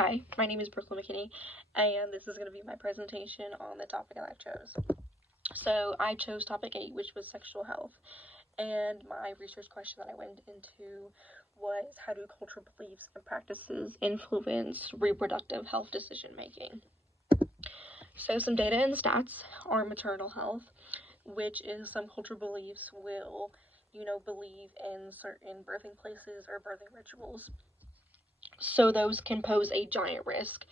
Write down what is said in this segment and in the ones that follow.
Hi, my name is Brooklyn McKinney, and this is going to be my presentation on the topic that I chose. So, I chose topic 8, which was sexual health, and my research question that I went into was how do cultural beliefs and practices influence reproductive health decision making? So, some data and stats are maternal health, which is some cultural beliefs will, believe in certain birthing places or birthing rituals. So, those can pose a giant risk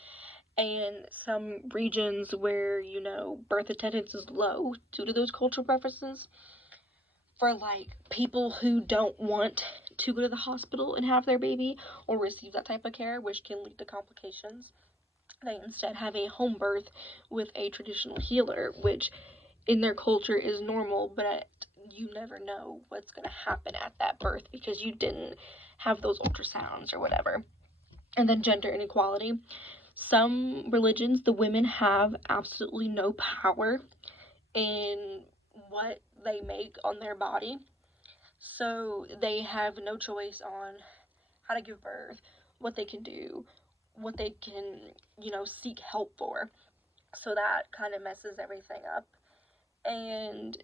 and some regions where birth attendance is low due to those cultural preferences for like people who don't want to go to the hospital and have their baby or receive that type of care, which can lead to complications. They instead have a home birth with a traditional healer, which in their culture is normal, but you never know what's going to happen at that birth because you didn't have those ultrasounds or whatever. And then gender inequality. Some religions, the women have absolutely no power in what they make on their body. So they have no choice on how to give birth, what they can do, what they can, seek help for. So that kind of messes everything up. And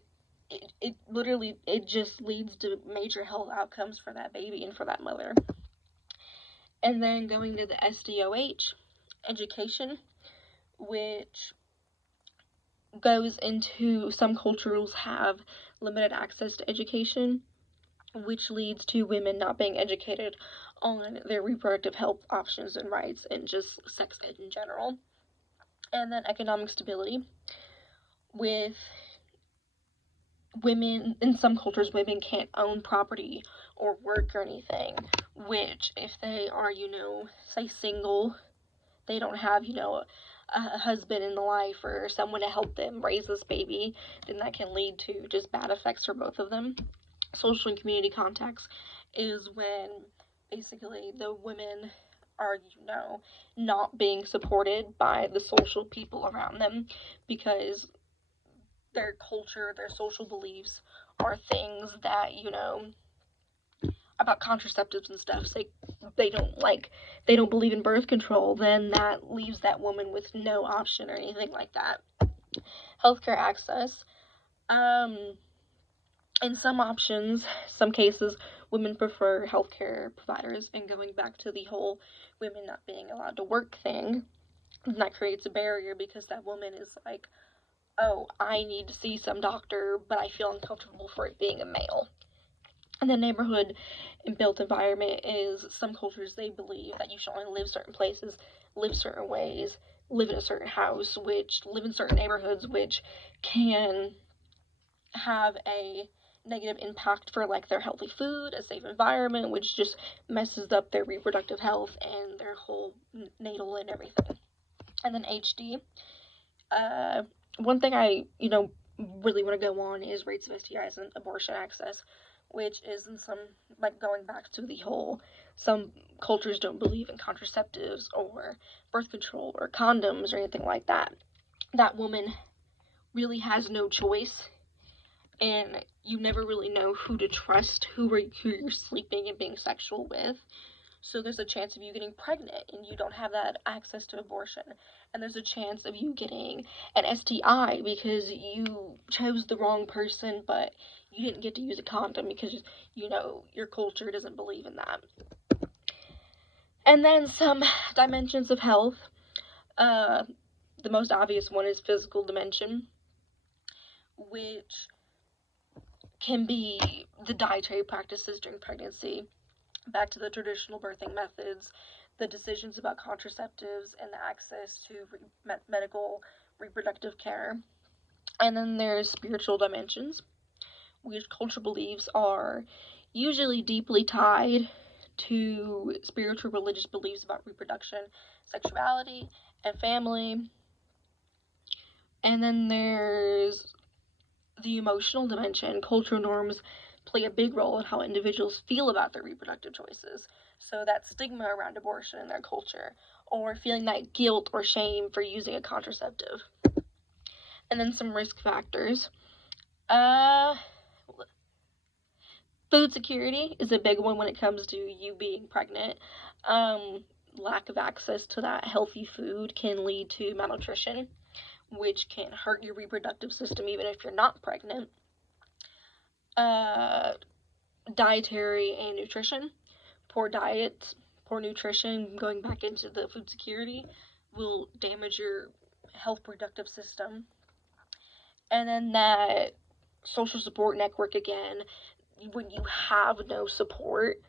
it literally, it just leads to major health outcomes for that baby and for that mother. And then going to the SDOH, education, which goes into some cultures have limited access to education, which leads to women not being educated on their reproductive health options and rights and just sex ed in general. And then economic stability, with women, in some cultures, women can't own property or work or anything, which if they are, say single, they don't have, a husband in the life or someone to help them raise this baby, then that can lead to just bad effects for both of them. Social and community contacts is when basically the women are, not being supported by the social people around them because their culture, their social beliefs are things that, about contraceptives and stuff, say they don't believe in birth control, then that leaves that woman with no option or anything like that. Healthcare access. In some cases, women prefer healthcare providers, and going back to the whole women not being allowed to work thing, that creates a barrier because that woman is like, oh, I need to see some doctor, but I feel uncomfortable for it being a male. And the neighborhood and built environment is some cultures, they believe that you should only live certain places, live certain ways, live in a certain house, live in certain neighborhoods, which can have a negative impact for like their healthy food, a safe environment, which just messes up their reproductive health and their whole natal and everything. And then HD. One thing I, really want to go on is rates of STIs and abortion access, which is in some, like going back to the whole, some cultures don't believe in contraceptives or birth control or condoms or anything like that. That woman really has no choice, and you never really know who to trust, who you're sleeping and being sexual with. So there's a chance of you getting pregnant and you don't have that access to abortion. And there's a chance of you getting an STI because you chose the wrong person, but you didn't get to use a condom because, your culture doesn't believe in that. And then some dimensions of health. The most obvious one is physical dimension, which can be the dietary practices during pregnancy, back to the traditional birthing methods, the decisions about contraceptives, and the access to medical reproductive care. And then there's spiritual dimensions, which cultural beliefs are usually deeply tied to spiritual religious beliefs about reproduction, sexuality, and family. And then there's the emotional dimension. Cultural norms play a big role in how individuals feel about their reproductive choices. So that stigma around abortion in their culture, or feeling that guilt or shame for using a contraceptive. And then some risk factors. Food security is a big one when it comes to you being pregnant. lack of access to that healthy food can lead to malnutrition, which can hurt your reproductive system even if you're not pregnant. Dietary and nutrition. Poor diet, poor nutrition, going back into the food security, will damage your health reproductive system. And then that social support network again, when you have no support,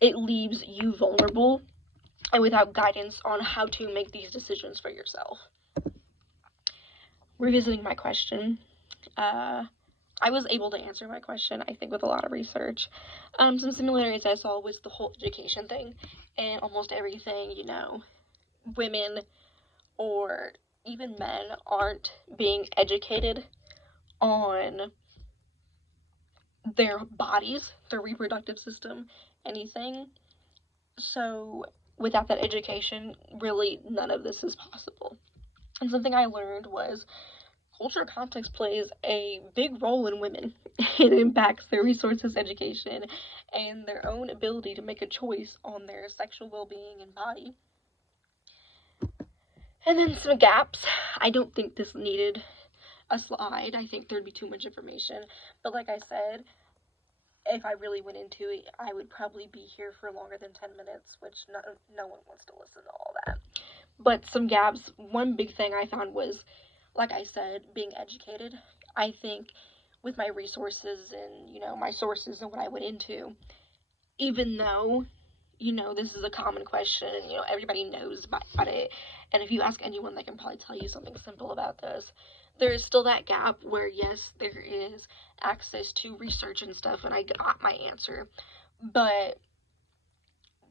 it leaves you vulnerable and without guidance on how to make these decisions for yourself. Revisiting my question, I was able to answer my question, I think, with a lot of research. Some similarities I saw was the whole education thing, and almost everything, women or even men aren't being educated on their bodies, their reproductive system, anything. So without that education, really none of this is possible. And something I learned was cultural context plays a big role in women. It impacts their resources, education, and their own ability to make a choice on their sexual well-being and body. And then some gaps. I don't think this needed a slide. I think there'd be too much information. But like I said, if I really went into it, I would probably be here for longer than 10 minutes, which no one wants to listen to all that. But some gaps. One big thing I found was, like I said, being educated. I think with my resources and, my sources and what I went into, even though, this is a common question, everybody knows about it, and if you ask anyone, they can probably tell you something simple about this, there is still that gap where, yes, there is access to research and stuff, and I got my answer, but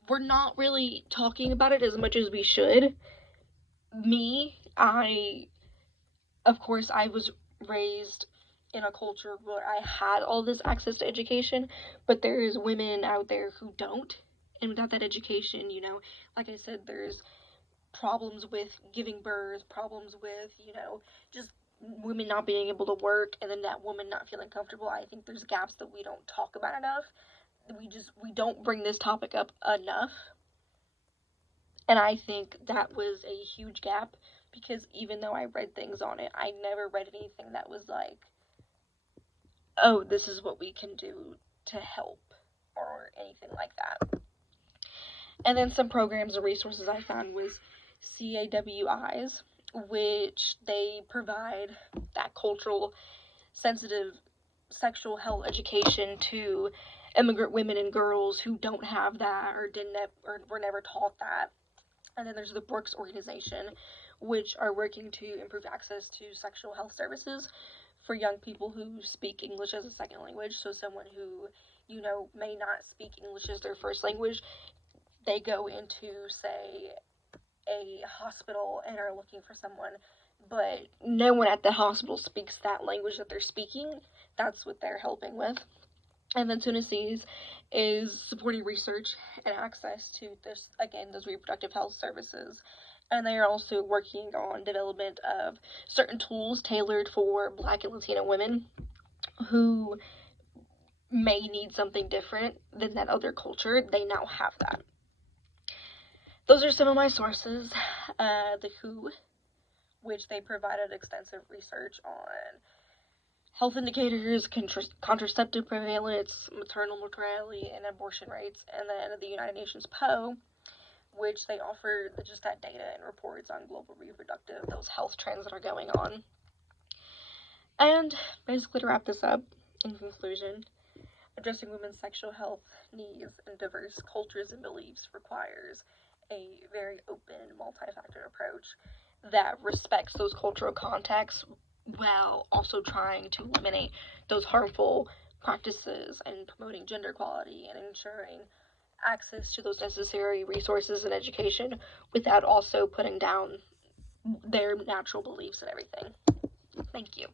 we're not really talking about it as much as we should. Of course, I was raised in a culture where I had all this access to education, but there's women out there who don't, and without that education, like I said, there's problems with giving birth, problems with, just women not being able to work, and then that woman not feeling comfortable. I think there's gaps that we don't talk about enough. We don't bring this topic up enough, and I think that was a huge gap, because even though I read things on it, I never read anything that was like, oh, this is what we can do to help, or anything like that. And then some programs and resources I found was CAWIs, which they provide that cultural, sensitive sexual health education to immigrant women and girls who don't have that or were never taught that. And then there's the Brooks organization, which are working to improve access to sexual health services for young people who speak English as a second language. So someone who, may not speak English as their first language, they go into, say, a hospital and are looking for someone, but no one at the hospital speaks that language that they're speaking. That's what they're helping with. And then Tennessee's is supporting research and access to those reproductive health services. And they are also working on development of certain tools tailored for Black and Latino women who may need something different than that other culture. They now have that. Those are some of my sources. The WHO, which they provided extensive research on health indicators, contraceptive prevalence, maternal mortality, and abortion rates. And then the United Nations POE, which they offer just that data and reports on global reproductive, those health trends that are going on. And basically, to wrap this up, in conclusion, addressing women's sexual health needs in diverse cultures and beliefs requires a very open, multi-factor approach that respects those cultural contexts while also trying to eliminate those harmful practices and promoting gender equality and ensuring access to those necessary resources and education without also putting down their natural beliefs and everything. Thank you.